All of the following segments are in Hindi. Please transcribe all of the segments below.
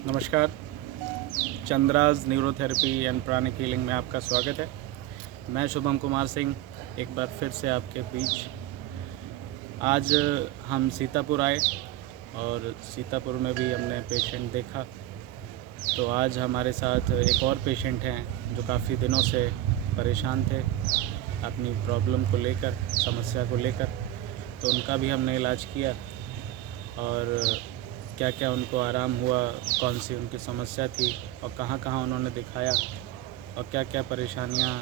नमस्कार। Chandra's neurotherapy and pranic healing में आपका स्वागत है। मैं शुभम कुमार सिंह एक बार फिर से आपके बीच। आज हम सीतापुर आए और सीतापुर में भी हमने पेशेंट देखा। तो आज हमारे साथ एक और पेशेंट हैं जो काफ़ी दिनों से परेशान थे अपनी प्रॉब्लम को लेकर, समस्या को लेकर। तो उनका भी हमने इलाज किया और क्या क्या उनको आराम हुआ, कौन सी उनकी समस्या थी और कहाँ कहाँ उन्होंने दिखाया और क्या क्या परेशानियाँ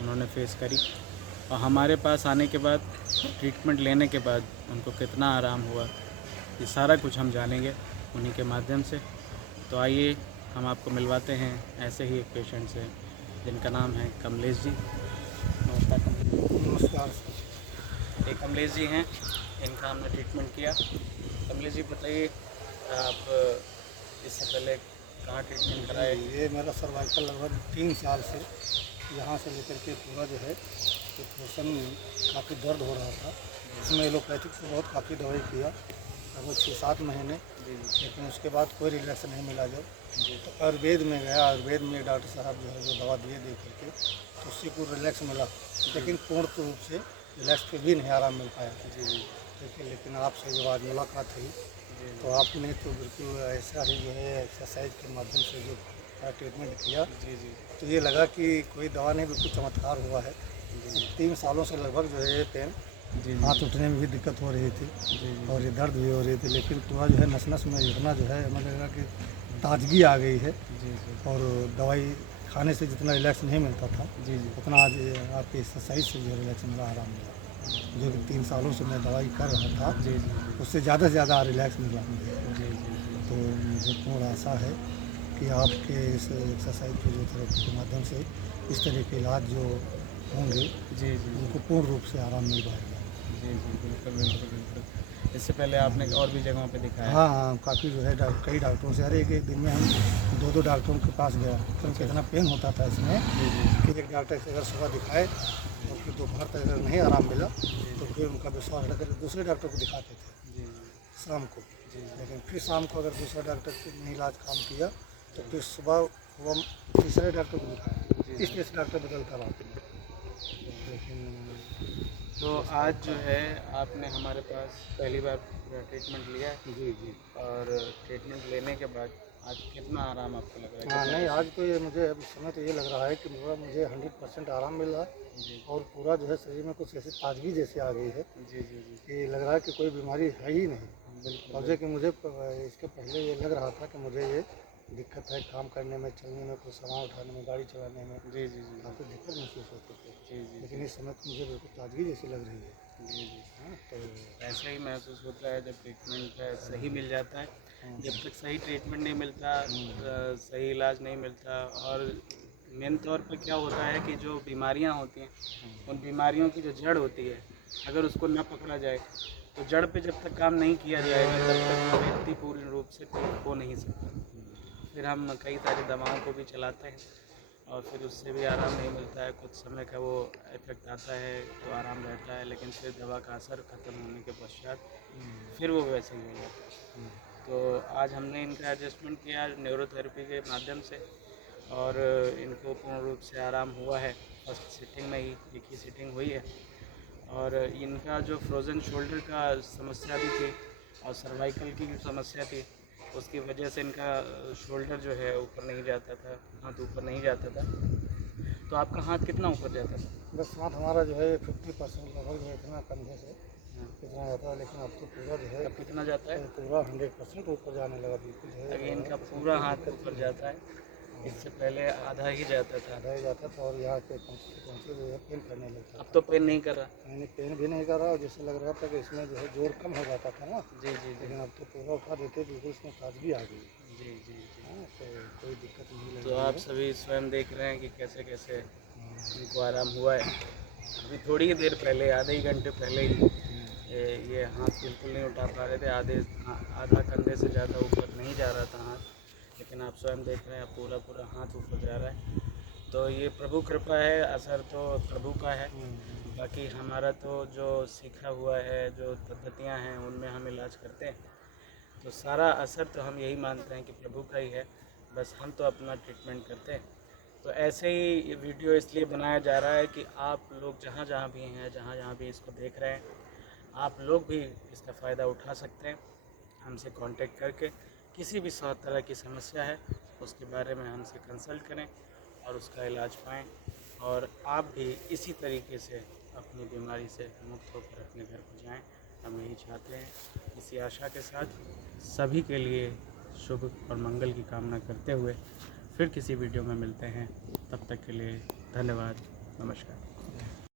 उन्होंने फेस करी और हमारे पास आने के बाद, ट्रीटमेंट लेने के बाद उनको कितना आराम हुआ, ये सारा कुछ हम जानेंगे उन्हीं के माध्यम से। तो आइए हम आपको मिलवाते हैं ऐसे ही एक पेशेंट से जिनका नाम है कमलेश जी। नमस्कार कमलेश। नमस्कार सर। ये कमलेश जी हैं, इनका हमने ट्रीटमेंट किया। कमलेश जी बताइए, आप इससे पहले कहाँ ट्रीटमेंट कराए? ये मेरा सर्वाइकल लगभग 3 साल से यहाँ से लेकर के पूरा जो है ये पोर्शन काफ़ी दर्द हो रहा था। इसमें एलोपैथिक से बहुत काफ़ी दवाई किया लगभग 6-7 महीने, लेकिन उसके बाद कोई रिलैक्स नहीं मिला। जब तो आयुर्वेद में गया, आयुर्वेद में डॉक्टर साहब जो है जो दवा दिए दे करके तो उससे पूरा रिलैक्स मिला, लेकिन पूर्ण रूप से रिलैक्स पे भी नहीं आराम मिल पाया। देखिए, लेकिन आपसे जब आज मुलाकात हुई तो आपने तो बिल्कुल ऐसा ही जो है एक्सरसाइज के माध्यम से जो ट्रीटमेंट किया, तो ये लगा कि कोई दवा नहीं, बिल्कुल चमत्कार हुआ है। 3 सालों से लगभग जो है ये पेन, हाथ उठने में भी दिक्कत हो रही थी और ये दर्द भी हो रही थी, लेकिन पूरा जो है नस नस में इतना जो है हमें लगा कि ताजगी आ गई है। और दवाई खाने से जितना रिलैक्स नहीं मिलता था उतना आज आपकी एक्सरसाइज से जो रिलैक्स मिला, आराम मिला। जो कि 3 सालों से मैं दवाई कर रहा था उससे ज़्यादा से ज़्यादा रिलैक्स मिला मुझे। तो मुझे पूर्ण आशा है कि आपके इस एक्सरसाइज फिजियोथेरेपी के माध्यम से इस तरह के इलाज जो होंगे उनको पूर्ण रूप से आराम मिल पाएगा। बिल्कुल बिल्कुल बिल्कुल। इससे पहले आपने और भी जगहों पे दिखाया? हाँ, काफ़ी जो है कई डॉक्टरों से, अरे एक दिन में हम 2-2 डॉक्टरों के पास गया, क्योंकि इतना पेन होता था इसमें कि एक डॉक्टर से अगर सुबह दिखाए और फिर दोपहर तक अगर नहीं आराम मिला तो फिर उनका विश्वास रखकर दूसरे डॉक्टर को दिखाते थे शाम को। लेकिन फिर शाम को अगर दूसरा डॉक्टर ने इलाज काम किया तो फिर सुबह वो तीसरे डॉक्टर को दिखाया। इस तरह से डॉक्टर बदलता रहा। लेकिन तो आज जो है आपने हमारे पास पहली बार ट्रीटमेंट लिया है जी। और ट्रीटमेंट लेने के बाद आज कितना आराम आपको लग रहा हाँ, है? नहीं, आज तो ये मुझे अब इस समय तो ये लग रहा है कि मुझे 100% आराम मिल रहा है और पूरा जो है शरीर में कुछ ऐसी ताजगी जैसी आ गई है कि लग रहा है कि कोई बीमारी है ही नहीं। और जो कि मुझे इसके पहले ये लग रहा था कि मुझे ये दिक्कत है काम करने में, चलने में, कुछ सामान उठाने में, गाड़ी चलाने में काफ़ी दिक्कत महसूस होती थी। लेकिन इस समय तो मुझे बिल्कुल ताजगी जैसी लग रही है। हाँ, तो ऐसा ही महसूस होता है जब ट्रीटमेंट सही मिल जाता है। जब तक सही ट्रीटमेंट नहीं मिलता, सही इलाज नहीं मिलता और मेन तौर पे क्या होता है कि जो बीमारियां होती हैं उन बीमारियों की जो जड़ होती है, अगर उसको न पकड़ा जाए तो जड़ पे जब तक काम नहीं किया जाएगा तब तक व्यक्ति पूर्ण रूप से ठीक हो नहीं सकता। फिर हम कई सारी दवाओं को भी चलाते हैं और फिर उससे भी आराम नहीं मिलता है। कुछ समय का वो इफेक्ट आता है तो आराम रहता है, लेकिन फिर दवा का असर ख़त्म होने के पश्चात फिर वो वैसे ही हो जाता है। तो आज हमने इनका एडजस्टमेंट किया न्यूरोथेरेपी के माध्यम से और इनको पूर्ण रूप से आराम हुआ है। फर्स्ट सिटिंग में ही एक ही सिटिंग हुई है और इनका जो फ्रोज़न शोल्डर का समस्या भी थी और सर्वाइकल की भी समस्या थी, उसकी वजह से इनका शोल्डर जो है ऊपर नहीं जाता था, हाथ ऊपर नहीं जाता था। तो आपका हाथ कितना ऊपर जाता था? बस हाथ हमारा जो है 50% लगभग जो है इतना कंधे से हाँ। इतना जाता है, लेकिन अब तो पूरा जो है अब कितना जाता है? पूरा 100% ऊपर जाने लगा, बिल्कुल जो है अभी इनका पूरा हाथ ऊपर जाता है, इससे पहले आधा ही जाता था। रह जाता था और यहाँ पे पहुँचे जो है पेन करने लगता अब था। तो पेन नहीं कर रहा? मैंने पेन भी नहीं करा और जैसे लग रहा था कि इसमें जो है जोर कम हो जाता था ना, जी। लेकिन अब तो पूरा उठा देते बिल्कुल इसमें ताजगी आ गई। जी। हाँ, तो कोई दिक्कत नहीं लग तो रही आप है। सभी स्वयं देख रहे हैं कि कैसे कैसे इनको आराम हुआ है। अभी थोड़ी ही देर पहले, आधे ही घंटे पहले ही ये हाथ बिल्कुल नहीं उठा पा रहे थे, आधा कंधे से ज़्यादा ऊपर नहीं जा रहा था हाथ, लेकिन आप स्वयं देख रहे हैं पूरा पूरा हाथ ऊपर जा रहा है। तो ये प्रभु कृपा है, असर तो प्रभु का है। बाकी हमारा तो जो सीखा हुआ है, जो पद्धतियाँ हैं उनमें हम इलाज करते हैं तो सारा असर तो हम यही मानते हैं कि प्रभु का ही है, बस हम तो अपना ट्रीटमेंट करते हैं। तो ऐसे ही ये वीडियो इसलिए बनाया जा रहा है कि आप लोग जहाँ जहाँ भी हैं, जहाँ जहाँ भी इसको देख रहे हैं, आप लोग भी इसका फ़ायदा उठा सकते हैं। हमसे कांटेक्ट करके किसी भी तरह की समस्या है उसके बारे में हमसे कंसल्ट करें और उसका इलाज पाएँ, और आप भी इसी तरीके से अपनी बीमारी से मुक्त होकर अपने घर को जाएं। हम यही चाहते हैं। इसी आशा के साथ सभी के लिए शुभ और मंगल की कामना करते हुए फिर किसी वीडियो में मिलते हैं। तब तक के लिए धन्यवाद। नमस्कार।